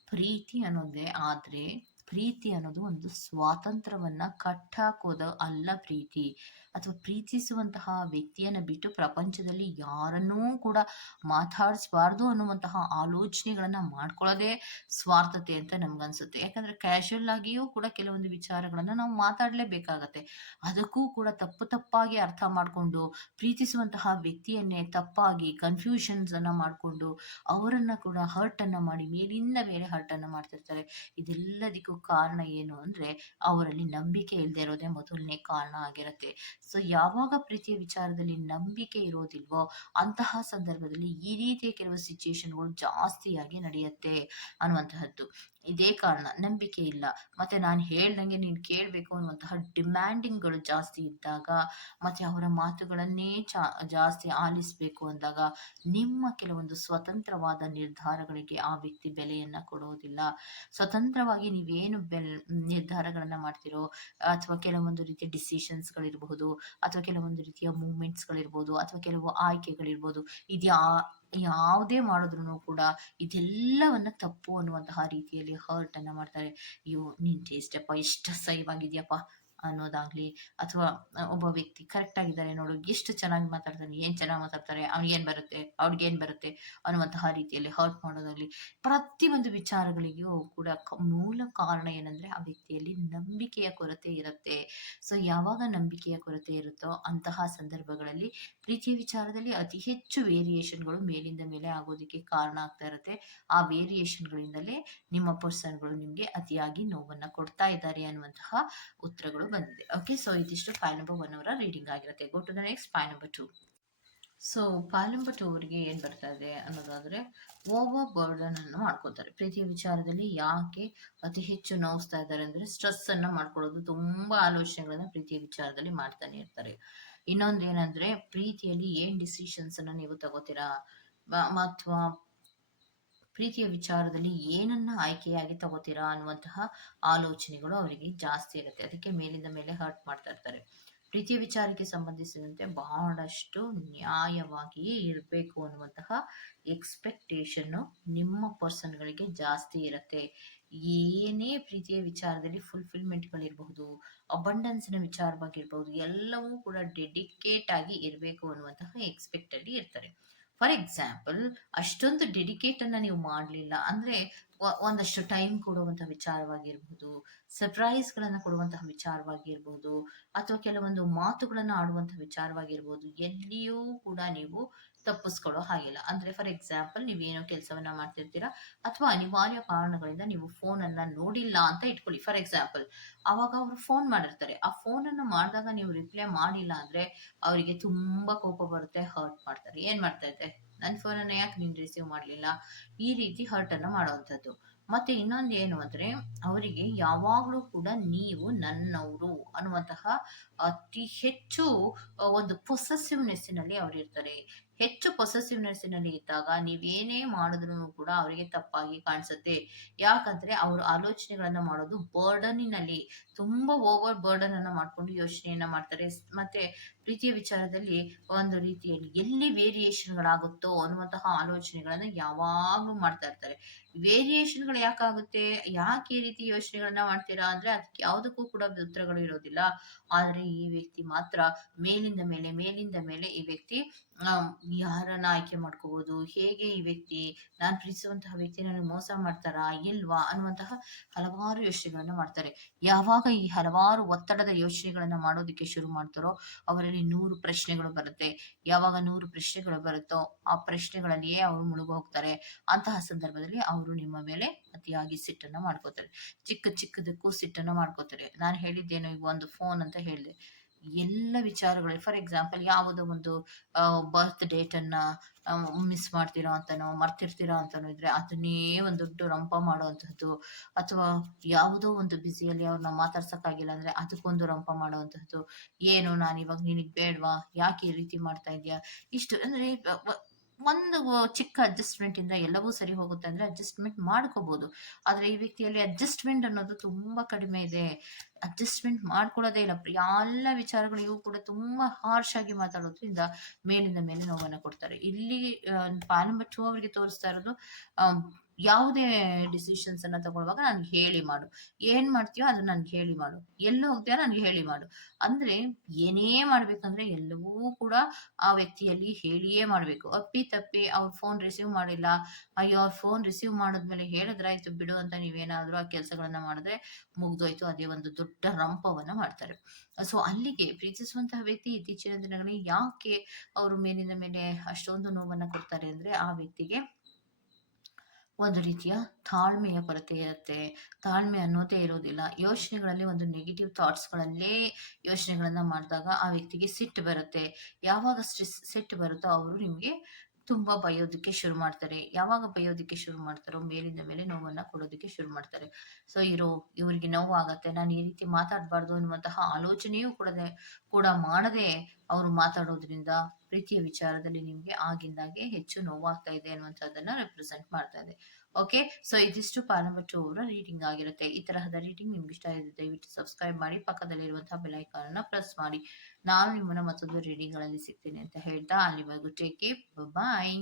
ಪ್ರೀತಿ ಅನ್ನೋದೇ ಆದ್ರೆ ಪ್ರೀತಿ ಅನ್ನೋದು ಒಂದು ಸ್ವಾತಂತ್ರ್ಯವನ್ನ ಕಟ್ಟಾಕೋದು ಅಲ್ಲ ಪ್ರೀತಿ. ಅಥವಾ ಪ್ರೀತಿಸುವಂತಹ ವ್ಯಕ್ತಿಯನ್ನ ಬಿಟ್ಟು ಪ್ರಪಂಚದಲ್ಲಿ ಯಾರನ್ನೂ ಕೂಡ ಮಾತಾಡಿಸಬಾರ್ದು ಅನ್ನುವಂತಹ ಆಲೋಚನೆಗಳನ್ನ ಮಾಡ್ಕೊಳ್ಳೋದೇ ಸ್ವಾರ್ಥತೆ ಅಂತ ನಮ್ಗನ್ಸುತ್ತೆ. ಯಾಕಂದ್ರೆ ಕ್ಯಾಶುವಲ್ ಆಗಿಯೂ ಕೂಡ ಕೆಲವೊಂದು ವಿಚಾರಗಳನ್ನ ನಾವು ಮಾತಾಡ್ಲೇಬೇಕಾಗತ್ತೆ. ಅದಕ್ಕೂ ಕೂಡ ತಪ್ಪು ತಪ್ಪಾಗಿ ಅರ್ಥ ಮಾಡ್ಕೊಂಡು, ಪ್ರೀತಿಸುವಂತಹ ವ್ಯಕ್ತಿಯನ್ನೇ ತಪ್ಪಾಗಿ ಕನ್ಫ್ಯೂಷನ್ಸ್ ಅನ್ನ ಮಾಡ್ಕೊಂಡು, ಅವರನ್ನ ಕೂಡ ಹರ್ಟ್ ಅನ್ನ ಮಾಡಿ ಮೇಲಿಂದ ಮೇಲೆ ಹರ್ಟ್ ಅನ್ನ ಮಾಡ್ತಿರ್ತಾರೆ. ಇದೆಲ್ಲದಕ್ಕೂ ಕಾರಣ ಏನು ಅಂದ್ರೆ ಅವರಲ್ಲಿ ನಂಬಿಕೆ ಇಲ್ಲದೆ ಇರೋದೇ ಮೊದಲನೇ ಕಾರಣ ಆಗಿರತ್ತೆ. ಸೊ ಯಾವಾಗ ಪ್ರೀತಿಯ ವಿಚಾರದಲ್ಲಿ ನಂಬಿಕೆ ಇರೋದಿಲ್ವೋ ಅಂತಹ ಸಂದರ್ಭದಲ್ಲಿ ಈ ರೀತಿಯ ಕೆಲವು ಸಿಚುಯೇಷನ್ಗಳು ಜಾಸ್ತಿಯಾಗಿ ನಡೆಯುತ್ತೆ ಅನ್ನುವಂತಹದ್ದು. ಇದೇ ಕಾರಣ ನಂಬಿಕೆ ಇಲ್ಲ. ಮತ್ತೆ ನಾನು ಹೇಳ್ದಂಗೆ ನೀನು ಕೇಳ್ಬೇಕು ಅನ್ನುವಂತಹ ಡಿಮ್ಯಾಂಡಿಂಗ್‌ಗಳು ಜಾಸ್ತಿ ಇದ್ದಾಗ, ಮತ್ತೆ ಅವರ ಮಾತುಗಳನ್ನೇ ಚಾ ಜಾಸ್ತಿ ಆಲಿಸಬೇಕು ಅಂದಾಗ ನಿಮ್ಮ ಕೆಲವೊಂದು ಸ್ವತಂತ್ರವಾದ ನಿರ್ಧಾರಗಳಿಗೆ ಆ ವ್ಯಕ್ತಿ ಬೆಲೆಯನ್ನ ಕೊಡೋದಿಲ್ಲ. ಸ್ವತಂತ್ರವಾಗಿ ನೀವೇನು ಬೆಲ್ ನಿರ್ಧಾರಗಳನ್ನ ಮಾಡ್ತಿರೋ ಅಥವಾ ಕೆಲವೊಂದು ರೀತಿಯ ಡಿಸಿಷನ್ಸ್‌ಗಳಿರಬಹುದು, ಅಥವಾ ಕೆಲವೊಂದು ರೀತಿಯ ಮೂವ್‌ಮೆಂಟ್ಸ್‌ಗಳಿರ್ಬೋದು, ಅಥವಾ ಕೆಲವು ಆಯ್ಕೆಗಳಿರ್ಬೋದು. ಇದ್ಯಾ ಯಾವುದೇ ಮಾಡಿದ್ರು ಕೂಡ ಇದೆಲ್ಲವನ್ನ ತಪ್ಪು ಅನ್ನುವಂತಹ ರೀತಿಯಲ್ಲಿ ಹರ್ಟ್ ಅನ್ನ ಮಾಡ್ತಾರೆ. ಅಯ್ಯೋ! ನಿನ್ ಟೇಸ್ಟಪ್ಪ ಎಷ್ಟು ಅಸಹ್ಯವಾಗಿದ್ಯಪ್ಪ ಅನ್ನೋದಾಗ್ಲಿ, ಅಥವಾ ಒಬ್ಬ ವ್ಯಕ್ತಿ ಕರೆಕ್ಟ್ ಆಗಿದ್ದಾರೆ ನೋಡು, ಎಷ್ಟು ಚೆನ್ನಾಗಿ ಮಾತಾಡ್ತಾನೆ, ಏನ್ ಚೆನ್ನಾಗಿ ಮಾತಾಡ್ತಾರೆ, ಅವ್ನಿಗೇನ್ ಬರುತ್ತೆ, ಅವ್ಳಿಗೇನ್ ಬರುತ್ತೆ ಅನ್ನುವಂತಹ ರೀತಿಯಲ್ಲಿ ಹರ್ಟ್ ಮಾಡೋದಾಗ್ಲಿ. ಒಂದು ವಿಚಾರಗಳಿಗೂ ಕೂಡ ಮೂಲ ಕಾರಣ ಏನಂದ್ರೆ ಆ ವ್ಯಕ್ತಿಯಲ್ಲಿ ನಂಬಿಕೆಯ ಕೊರತೆ ಇರುತ್ತೆ ಸೊ ಯಾವಾಗ ನಂಬಿಕೆಯ ಕೊರತೆ ಇರುತ್ತೋ ಅಂತಹ ಸಂದರ್ಭಗಳಲ್ಲಿ ಪ್ರೀತಿಯ ವಿಚಾರದಲ್ಲಿ ಅತಿ ಹೆಚ್ಚು ವೇರಿಯೇಷನ್‌ಗಳು ಮೇಲಿಂದ ಮೇಲೆ ಆಗೋದಕ್ಕೆ ಕಾರಣ ಆಗ್ತಾ ಇರುತ್ತೆ ಆ ವೇರಿಯೇಷನ್‌ಗಳಿಂದಲೇ ನಿಮ್ಮ ಪರ್ಸನ್‌ಗಳು ನಿಮ್ಗೆ ಅತಿಯಾಗಿ ನೋವನ್ನ ಕೊಡ್ತಾ ಇದ್ದಾರೆ ಅನ್ನುವಂತಹ ಉತ್ತರಗಳು ಬಂದಿದೆ. ಓಕೆ. ಸೊ ಇದಿಷ್ಟು ಫೈಲ್ ನಂಬರ್ ಒನ್ ಅವರ ರೀಡಿಂಗ್ ಆಗಿರುತ್ತೆ. Go to the next file number 2. So file number 2 ಅವರಿಗೆ ಏನ್ ಬರ್ತಾ ಇದೆ ಅನ್ನೋದಾದ್ರೆ ಓವರ್ ಬರ್ಡನ್ ಅನ್ನು ಮಾಡ್ಕೊತಾರೆ. ಪ್ರೀತಿಯ ವಿಚಾರದಲ್ಲಿ ಯಾಕೆ ಅತಿ ಹೆಚ್ಚು ನೋವಿಸ್ತಾ ಇದ್ದಾರೆ ಅಂದ್ರೆ ಸ್ಟ್ರೆಸ್ ಅನ್ನ ಮಾಡ್ಕೊಳ್ಳೋದು, ತುಂಬಾ ಆಲೋಚನೆಗಳನ್ನ ಪ್ರೀತಿಯ ವಿಚಾರದಲ್ಲಿ ಮಾಡ್ತಾನೆ ಇರ್ತಾರೆ. ಇನ್ನೊಂದೇನಂದ್ರೆ ಪ್ರೀತಿಯಲ್ಲಿ ಏನ್ ಡಿಸಿಷನ್ಸ್ ಅನ್ನ ನೀವು ತಗೋತೀರಾ ಅಥವಾ ಪ್ರೀತಿಯ ವಿಚಾರದಲ್ಲಿ ಏನನ್ನ ಆಯ್ಕೆಯಾಗಿ ತಗೋತೀರಾ ಅನ್ನುವಂತಹ ಆಲೋಚನೆಗಳು ಅವರಿಗೆ ಜಾಸ್ತಿ ಇರುತ್ತೆ. ಅದಕ್ಕೆ ಮೇಲಿಂದ ಮೇಲೆ ಹರ್ಟ್ ಮಾಡ್ತಾ ಇರ್ತಾರೆ. ಪ್ರೀತಿಯ ವಿಚಾರಕ್ಕೆ ಸಂಬಂಧಿಸಿದಂತೆ ಬಹಳಷ್ಟು ನ್ಯಾಯವಾಗಿಯೇ ಇರಬೇಕು ಅನ್ನುವಂತಹ ಎಕ್ಸ್‌ಪೆಕ್ಟೇಷನ್ನು ನಿಮ್ಮ ಪರ್ಸನ್‌ಗಳಿಗೆ ಜಾಸ್ತಿ ಇರುತ್ತೆ ಏನೇ ಪ್ರೀತಿಯ ವಿಚಾರದಲ್ಲಿ ಫುಲ್‌ಫಿಲ್‌ಮೆಂಟ್‌ಗಳಿರಬಹುದು, ಅಬಂಡನ್ಸ್‌ನ ವಿಚಾರವಾಗಿರ್ಬಹುದು, ಎಲ್ಲವೂ ಕೂಡ ಡೆಡಿಕೇಟ್ ಆಗಿ ಇರಬೇಕು ಅನ್ನುವಂತಹ ಎಕ್ಸ್ಪೆಕ್ಟಲ್ಲಿ ಇರ್ತಾರೆ. ಫಾರ್ ಎಕ್ಸಾಂಪಲ್ ಅಷ್ಟೊಂದು ಡೆಡಿಕೇಟ್ ಅನ್ನ ನೀವು ಮಾಡ್ಲಿಲ್ಲ. ಅಂದ್ರೆ ಒಂದಷ್ಟು ಟೈಮ್ ಕೊಡುವಂತಹ ವಿಚಾರವಾಗಿರ್ಬಹುದು ಸರ್ಪ್ರೈಸ್ಗಳನ್ನ ಕೊಡುವಂತಹ ವಿಚಾರವಾಗಿರ್ಬಹುದು ಅಥವಾ ಕೆಲವೊಂದು ಮಾತುಗಳನ್ನ ಆಡುವಂತಹ ವಿಚಾರವಾಗಿರ್ಬೋದು, ಎಲ್ಲಿಯೂ ಕೂಡ ನೀವು ತಪ್ಪಿಸ್ಕೊಳ್ಳೋ ಹಾಗಿಲ್ಲ. ಅಂದ್ರೆ ಫಾರ್ ಎಕ್ಸಾಂಪಲ್ ನೀವೇನೋ ಕೆಲಸವನ್ನ ಮಾಡ್ತಿರ್ತೀರಾ, ಅಥವಾ ಅನಿವಾರ್ಯ ಕಾರಣಗಳಿಂದ ನೀವು ಫೋನ್ ಅನ್ನ ನೋಡಿಲ್ಲ ಅಂತ ಇಟ್ಕೊಳ್ಳಿ. ಫಾರ್ ಎಕ್ಸಾಂಪಲ್ ಅವಾಗ ಅವರು ಫೋನ್ ಮಾಡಿರ್ತಾರೆ. ಆ ಫೋನ್ ಅನ್ನು ಮಾಡಿದಾಗ ನೀವು ರಿಪ್ಲೈ ಮಾಡಿಲ್ಲ ಅಂದ್ರೆ ಅವರಿಗೆ ತುಂಬಾ ಕೋಪ ಬರುತ್ತೆ ಹರ್ಟ್ ಮಾಡ್ತಾರೆ. ಏನ್ ಮಾಡ್ತಾ ಇದ್ದೆ? ನನ್ನ ಫೋನನ್ನು ಯಾಕೆ ನೀನು ರಿಸೀವ್ ಮಾಡಲಿಲ್ಲ? ಈ ರೀತಿ ಹರ್ಟ್ ಅನ್ನ ಮಾಡುವಂಥದ್ದು. ಮತ್ತೆ ಇನ್ನೊಂದು ಏನು ಅಂದರೆ, ಅವರಿಗೆ ಯಾವಾಗಲೂ ಕೂಡ ನೀವು ನನ್ನವರು ಅನ್ನುವಂತಹ ಅತಿ ಹೆಚ್ಚು ಒಂದು ಪೊಸೆಸಿವ್ನೆಸ್ಸಿನಲ್ಲಿ ಅವರು ಇರ್ತಾರೆ. ಹೆಚ್ಚು ಪೊಸೆಸಿವ್ನೆಸ್ಸಿನಲ್ಲಿ ಇದ್ದಾಗ ನೀವೇನೇ ಮಾಡಿದ್ರು ಕೂಡ ಅವರಿಗೆ ತಪ್ಪಾಗಿ ಕಾಣಿಸುತ್ತೆ. ಯಾಕಂದ್ರೆ ಅವರು ಆಲೋಚನೆಗಳನ್ನು ಮಾಡೋದು ಬರ್ಡನಿನಲ್ಲಿ ತುಂಬಾ ಓವರ್ ಬರ್ಡನ್ ಮಾಡಿಕೊಂಡು ಯೋಚನೆಯನ್ನ ಮಾಡ್ತಾರೆ. ಮತ್ತೆ ಪ್ರೀತಿಯ ವಿಚಾರದಲ್ಲಿ ಒಂದು ರೀತಿಯಲ್ಲಿ ಎಲ್ಲಿ ವೇರಿಯೇಷನ್ಗಳಾಗುತ್ತೋ ಅನ್ನುವಂತಹ ಆಲೋಚನೆಗಳನ್ನ ಯಾವಾಗ್ಲೂ ಮಾಡ್ತಾ ಇರ್ತಾರೆ. ವೇರಿಯೇಷನ್ಗಳು ಯಾಕಾಗುತ್ತೆ? ಯಾಕೆ ಈ ರೀತಿ ಯೋಚನೆಗಳನ್ನ ಮಾಡ್ತೀರಾ ಅಂದ್ರೆ ಅದಕ್ಕೆ ಯಾವುದಕ್ಕೂ ಕೂಡ ಉತ್ತರಗಳು ಇರೋದಿಲ್ಲ. ಆದ್ರೆ ಈ ವ್ಯಕ್ತಿ ಮಾತ್ರ ಮೇಲಿಂದ ಮೇಲೆ ಮೇಲಿಂದ ಮೇಲೆ ಈ ವ್ಯಕ್ತಿ ಯಾರನ್ನ ಆಯ್ಕೆ ಮಾಡ್ಕೋಬಹುದು ಹೇಗೆ ಈ ವ್ಯಕ್ತಿ, ನಾನು ಪ್ರೀತಿಸುವಂತಹ ವ್ಯಕ್ತಿ, ನನಗೆ ಮೋಸ ಮಾಡ್ತಾರಾ, ಇಲ್ವಾ ಅನ್ನುವಂತಹ ಹಲವಾರು ಯೋಚನೆಗಳನ್ನ ಮಾಡ್ತಾರೆ. ಯಾವಾಗ ಈ ಹಲವಾರು ಒತ್ತಡದ ಯೋಚನೆಗಳನ್ನ ಮಾಡೋದಕ್ಕೆ ಶುರು ಮಾಡ್ತಾರೋ ಅವರಲ್ಲಿ ನೂರು ಪ್ರಶ್ನೆಗಳು ಬರುತ್ತೆ. ಯಾವಾಗ ನೂರು ಪ್ರಶ್ನೆಗಳು ಬರುತ್ತೋ ಆ ಪ್ರಶ್ನೆಗಳಲ್ಲಿಯೇ ಅವರು ಮುಳುಗು ಹೋಗ್ತಾರೆ. ಅಂತಹ ಸಂದರ್ಭದಲ್ಲಿ ಅವರು ನಿಮ್ಮ ಮೇಲೆ ಅತಿಯಾಗಿ ಸಿಟ್ಟನ್ನ ಮಾಡ್ಕೋತಾರೆ. ಚಿಕ್ಕ ಚಿಕ್ಕದಕ್ಕೂ ಸಿಟ್ಟನ್ನ ಮಾಡ್ಕೋತಾರೆ. ನಾನು ಹೇಳಿದ್ದೇನು ಈಗ ಒಂದು ಫೋನ್ ಅಂತ ಹೇಳಿದೆ. ಎಲ್ಲ ವಿಚಾರಗಳು ಫಾರ್ ಎಕ್ಸಾಂಪಲ್ ಯಾವುದೋ ಒಂದು ಬರ್ತ್ ಡೇಟ್ ಅನ್ನ ಮಿಸ್ ಮಾಡ್ತೀರೋ ಅಂತನೋ, ಮರ್ತಿರ್ತೀರಾ ಅಂತನೋ ಇದ್ರೆ ಅದನ್ನೇ ಒಂದು ದೊಡ್ಡ ರಂಪ ಮಾಡುವಂತಹದ್ದು, ಅಥವಾ ಯಾವುದೋ ಒಂದು ಬ್ಯುಸಿಯಲ್ಲಿ ಅವ್ರನ್ನ ಮಾತಾಡ್ಸಕ್ಕಾಗಿಲ್ಲ ಅಂದ್ರೆ ಅದಕ್ಕೊಂದು ರಂಪ ಮಾಡುವಂತಹದ್ದು, ಏನು ನಾನು ಇವಾಗ ನಿನಗೆ ಬೇಡ್ವಾ? ಯಾಕೆ ಈ ರೀತಿ ಮಾಡ್ತಾ ಇದೀಯಾ? ಇಷ್ಟು, ಅಂದ್ರೆ ಒಂದು ಚಿಕ್ಕ ಅಡ್ಜಸ್ಟ್ಮೆಂಟ್ ಇಂದ ಎಲ್ಲವೂ ಸರಿ ಹೋಗುತ್ತೆ ಅಂದ್ರೆ ಅಡ್ಜಸ್ಟ್ಮೆಂಟ್ ಮಾಡ್ಕೋಬಹುದು ಆದ್ರೆ ಈ ವ್ಯಕ್ತಿಯಲ್ಲಿ ಅಡ್ಜಸ್ಟ್ಮೆಂಟ್ ಅನ್ನೋದು ತುಂಬಾ ಕಡಿಮೆ ಇದೆ. ಅಡ್ಜಸ್ಟ್ಮೆಂಟ್ ಮಾಡ್ಕೊಳ್ಳೋದೇ ಇಲ್ಲ. ಎಲ್ಲ ವಿಚಾರಗಳಿಗೂ ಕೂಡ ತುಂಬಾ ಹಾರ್ಶ್ ಆಗಿ ಮಾತಾಡೋದ್ರಿಂದ ಮೇಲಿಂದ ಮೇಲೆ ನೋವನ್ನ ಕೊಡ್ತಾರೆ. ಇಲ್ಲಿ ಪಾನಂಬಟ್ಟು ಅವರಿಗೆ ತೋರಿಸ್ತಾ ಇರೋದು ಯಾವುದೇ ಡಿಸಿಷನ್ಸ್ ಅನ್ನ ತಗೊಳ್ಳುವಾಗ ನನ್ಗೆ ಹೇಳಿ ಮಾಡು. ಏನ್ ಮಾಡ್ತೀಯೋ ಅದನ್ನ ನನ್ಗೆ ಹೇಳಿ ಮಾಡು. ಎಲ್ಲಿ ಹೋಗ್ತೀಯೋ ನನ್ಗೆ ಹೇಳಿ ಮಾಡು. ಅಂದ್ರೆ ಏನೇ ಮಾಡ್ಬೇಕಂದ್ರೆ ಎಲ್ಲವೂ ಕೂಡ ಆ ವ್ಯಕ್ತಿಯಲ್ಲಿ ಹೇಳಿಯೇ ಮಾಡ್ಬೇಕು. ಅಪ್ಪಿ ತಪ್ಪಿ ಅವ್ರ ಫೋನ್ ರಿಸೀವ್ ಮಾಡಿಲ್ಲ. ಅಯ್ಯೋ, ಅವ್ರ ಫೋನ್ ರಿಸೀವ್ ಮಾಡಿದ್ಮೇಲೆ ಹೇಳಿದ್ರಾಯ್ತು ಬಿಡು ಅಂತ ನೀವೇನಾದ್ರೂ ಆ ಕೆಲಸಗಳನ್ನ ಮಾಡಿದ್ರೆ ಮುಗ್ದೋಯ್ತು. ಅದೇ ಒಂದು ದೊಡ್ಡ ರಂಪವನ್ನ ಮಾಡ್ತಾರೆ. ಸೊ ಅಲ್ಲಿಗೆ ಪ್ರೀತಿಸುವಂತಹ ವ್ಯಕ್ತಿ ಇತ್ತೀಚಿನ ದಿನಗಳಲ್ಲಿ ಯಾಕೆ ಅವರು ಮೇಲಿನ ಮೇಲೆ ಅಷ್ಟೊಂದು ನೋವನ್ನ ಕೊಡ್ತಾರೆ ಅಂದ್ರೆ ಆ ವ್ಯಕ್ತಿಗೆ ಒಂದು ರೀತಿಯ ತಾಳ್ಮೆಯ ಕೊರತೆ ಇರುತ್ತೆ. ತಾಳ್ಮೆ ಅನ್ನೋದೇ ಇರೋದಿಲ್ಲ. ಯೋಚನೆಗಳಲ್ಲಿ ಒಂದು ನೆಗೆಟಿವ್ ಥಾಟ್ಸ್ಗಳಲ್ಲೇ ಯೋಚನೆಗಳನ್ನ ಮಾಡಿದಾಗ ಆ ವ್ಯಕ್ತಿಗೆ ಸಿಟ್ಟು ಬರುತ್ತೆ. ಯಾವಾಗ ಸ್ಟ್ರೆಸ್ ಸಿಟ್ಟು ಬರುತ್ತೋ ಅವರು ನಿಮಗೆ ತುಂಬಾ ಬಯೋದಕ್ಕೆ ಶುರು ಮಾಡ್ತಾರೆ. ಯಾವಾಗ ಬಯೋದಕ್ಕೆ ಶುರು ಮಾಡ್ತಾರೋ ಮೇಲಿಂದ ಮೇಲೆ ನೋವನ್ನ ಕೊಡೋದಕ್ಕೆ ಶುರು ಮಾಡ್ತಾರೆ. ಸೊ, ಇರೋ, ಇವರಿಗೆ ನೋವು ಆಗತ್ತೆ ನಾನು ಈ ರೀತಿ ಮಾತಾಡಬಾರ್ದು ಅನ್ನುವಂತಹ ಆಲೋಚನೆಯೂ ಕೂಡ ಕೂಡ ಮಾಡದೆ ಅವರು ಮಾತಾಡೋದ್ರಿಂದ ಪ್ರೀತಿಯ ವಿಚಾರದಲ್ಲಿ ನಿಮ್ಗೆ ಆಗಿಂದಾಗೆ ಹೆಚ್ಚು ನೋವಾಗ್ತಾ ಇದೆ ಅನ್ನುವಂಥದ್ದನ್ನ ರೆಪ್ರೆಸೆಂಟ್ ಮಾಡ್ತಾ ಇದೆ. ಓಕೆ ಸೊ ಇದಿಷ್ಟು ಪಾನಬಟ್ಟು ಅವರ ರೀಡಿಂಗ್ ಆಗಿರುತ್ತೆ. ಈ ತರಹದ ರೀಡಿಂಗ್ ನಿಮ್ಗೆ ಇಷ್ಟ ಇದೆ ದಯವಿಟ್ಟು ಸಬ್ಸ್ಕ್ರೈಬ್ ಮಾಡಿ, ಪಕ್ಕದಲ್ಲಿರುವಂತಹ ಬೆಲ್ ಐಕಾನ್ ಅನ್ನ ಪ್ರೆಸ್ ಮಾಡಿ. ನಾನು ನಿಮ್ಮನ್ನ ಮತ್ತೊಂದು ರೀಡಿಂಗ್ಗಳಲ್ಲಿ ಸಿಗ್ತೀನಿ ಅಂತ ಹೇಳ್ತಾ ಅಲ್ಲಿವರೆಗೂ ಟೇಕ್ ಕೇರ್ ಬಾಯ್